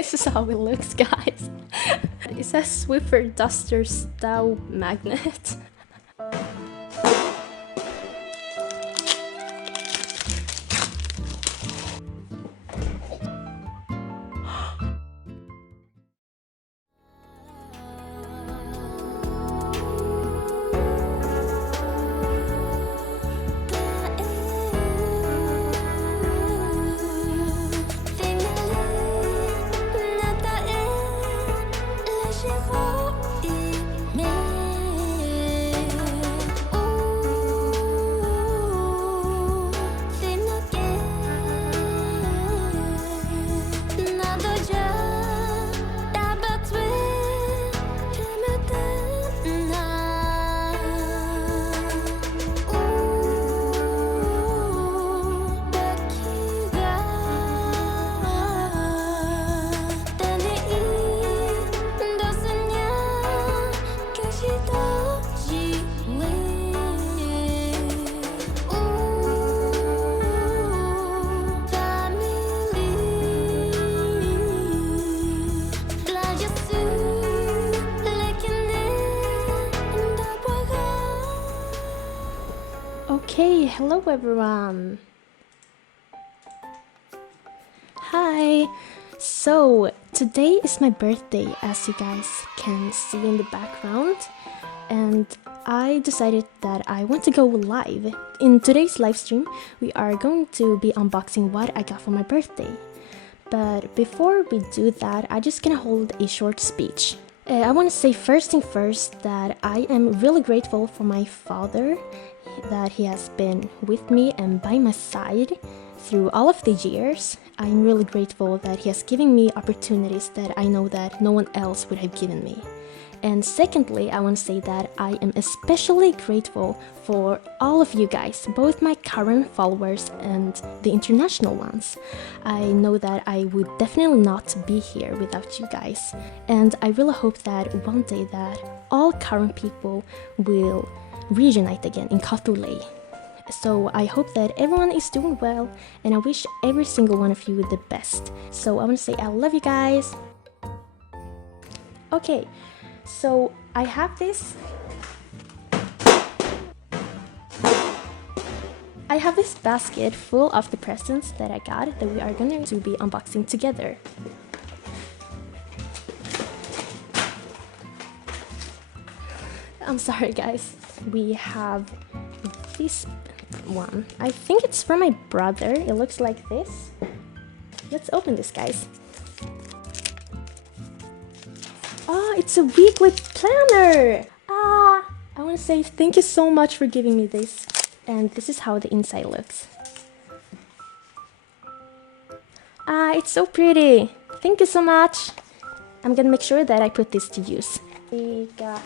This is how it looks, guys. It says Swiffer Duster Stow Magnet. Okay, hello everyone. Hi. So today is my birthday, as you guys can see in the background, and I decided that I want to go live. In today's live stream, we are going to be unboxing what I got for my birthday. But before we do that, I'm just gonna hold a short speech. I want to say first thing first that I am really grateful for my father, that he has been with me and by my side through all of the years. I'm really grateful that he has given me opportunities that I know that no one else would have given me. And secondly, I want to say that I am especially grateful for all of you guys, both my current followers and the international ones. I know that I would definitely not be here without you guys. And I really hope that one day that all current people will reunite again in Katule. So I hope that everyone is doing well, and I wish every single one of you the best. So I want to say I love you guys. Okay, so I have this basket full of the presents that I got that we are going to be unboxing together. I'm sorry guys. We have this one. I think it's from my brother. It looks like this. Let's open this, guys. Oh, it's a weekly planner. I want to say thank you so much for giving me this. And this is how the inside looks. It's so pretty. Thank you so much. I'm gonna make sure that I put this to use. We got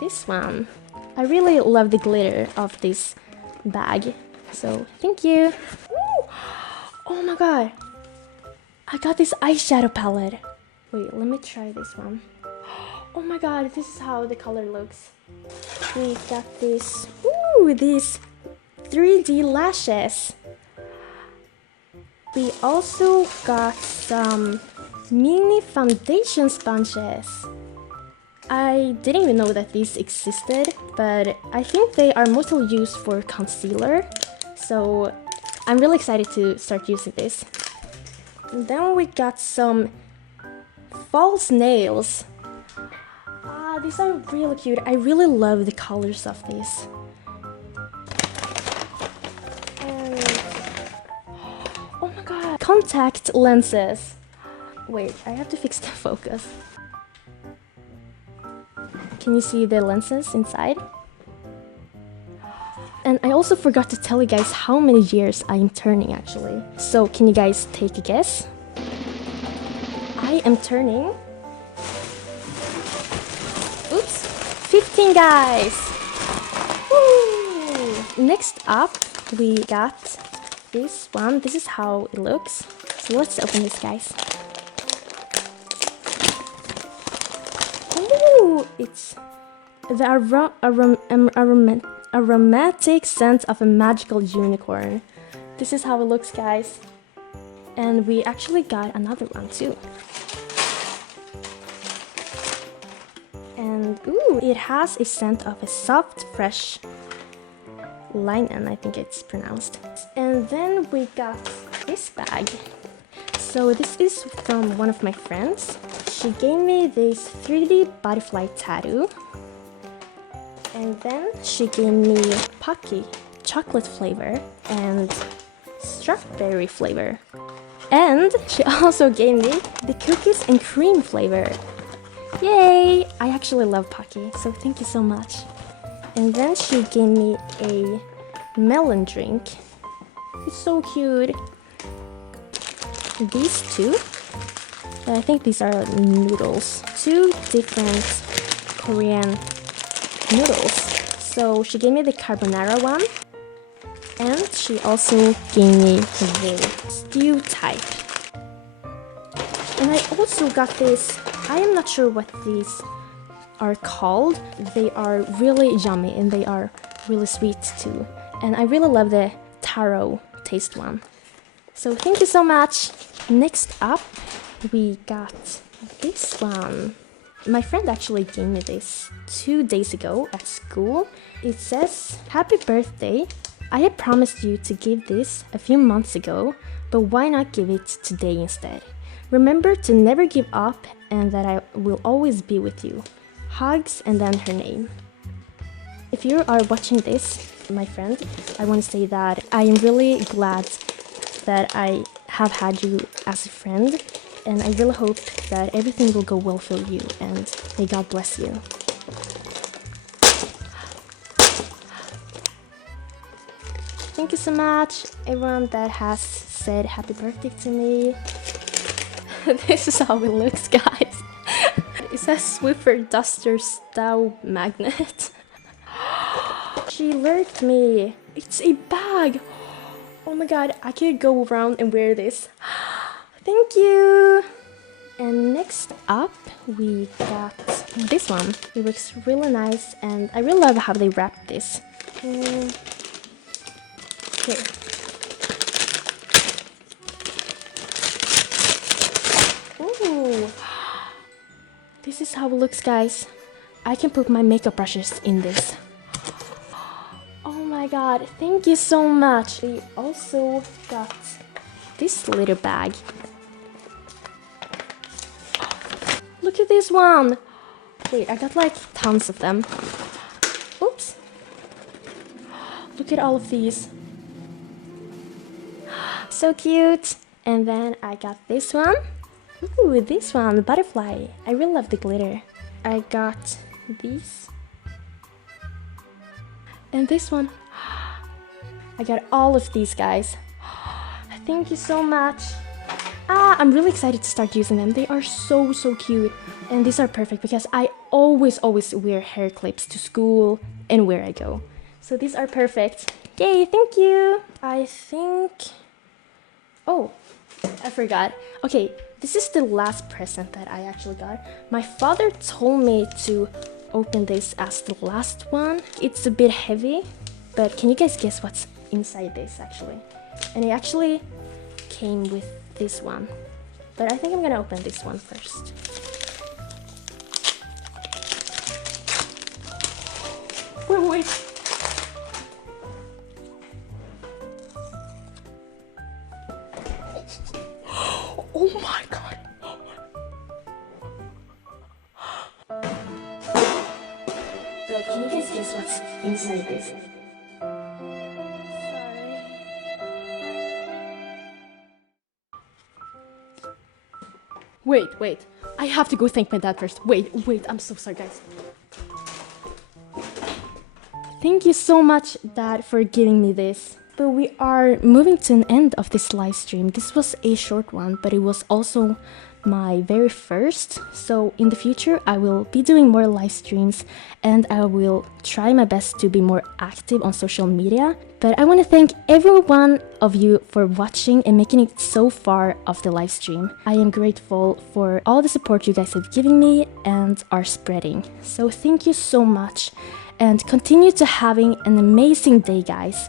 this one. I really love the glitter of this bag, so thank you. Woo! Oh my god, I got this eyeshadow palette. Wait, let me try this one. Oh my god, this is how the color looks. We got this, these 3D lashes. We also got some mini foundation sponges. I didn't even know that these existed, but I think they are mostly used for concealer, so I'm really excited to start using this. And then we got some false nails. These are really cute. I really love the colors of these. And oh my god, contact lenses. Wait, I have to fix the focus. Can you see the lenses inside? And I also forgot to tell you guys how many years I am turning actually. So can you guys take a guess? I am turning... Oops! 15, guys! Woo! Next up, we got this one. This is how it looks. So let's open this, guys. It's the aromatic scent of a magical unicorn. This is how it looks, guys. And we actually got another one too. And ooh, it has a scent of a soft, fresh linen, I think it's pronounced. And then we got this bag. So this is from one of my friends. She gave me this 3D butterfly tattoo. And then she gave me Pocky chocolate flavor and strawberry flavor. And she also gave me the cookies and cream flavor. Yay! I actually love Pocky, so thank you so much. And then she gave me a melon drink. It's so cute. These two, I think these are noodles. Two different Korean noodles. So she gave me the carbonara one. And she also gave me the stew type. And I also got this, I am not sure what these are called. They are really yummy and they are really sweet too. And I really love the taro taste one. So thank you so much. Next up, we got this one. My friend actually gave me this 2 days ago at school. It says, "Happy birthday. I had promised you to give this a few months ago, but why not give it today instead? Remember to never give up and that I will always be with you. Hugs," and then her name. If you are watching this, my friend, I want to say that I am really glad that I have had you as a friend, and I really hope that everything will go well for you, and may God bless you. Thank you so much, everyone that has said happy birthday to me. This is how it looks, guys. It says Swiffer Duster Stow Magnet. She lured me. It's a bag. Oh my god, I could go around and wear this. Thank you. And next up, we got this one. It looks really nice, and I really love how they wrapped this. Here. Ooh. This is how it looks, guys. I can put my makeup brushes in this. Oh my god, thank you so much. We also got this little bag. Look at this one. Wait, I got like tons of them. Oops. Look at all of these. So cute. And then I got this one. Ooh, this one, butterfly. I really love the glitter. I got these. And this one. I got all of these, guys. Thank you so much. I'm really excited to start using them. They are so cute. And these are perfect because I always wear hair clips to school and where I go. So these are perfect. Yay, thank you. I think... Oh, I forgot. Okay, this is the last present that I actually got. My father told me to open this as the last one. It's a bit heavy, but can you guys guess what's inside this actually? And it actually came with this one. But I think I'm gonna open this one first. Wait. Oh my god. So can you guys guess what's inside this? Wait. I have to go thank my dad first. Wait. I'm so sorry, guys. Thank you so much, Dad, for giving me this. But we are moving to an end of this live stream. This was a short one, but it was also my very first. So in the future, I will be doing more live streams and I will try my best to be more active on social media. But I want to thank every one of you for watching and making it so far of the live stream. I am grateful for all the support you guys have given me and are spreading. So thank you so much and continue to having an amazing day, guys.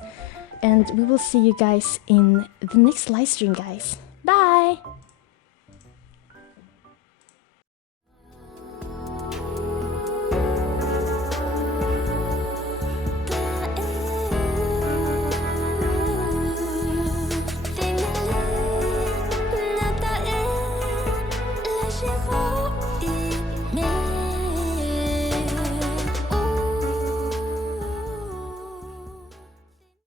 And we will see you guys in the next live stream, guys. Bye!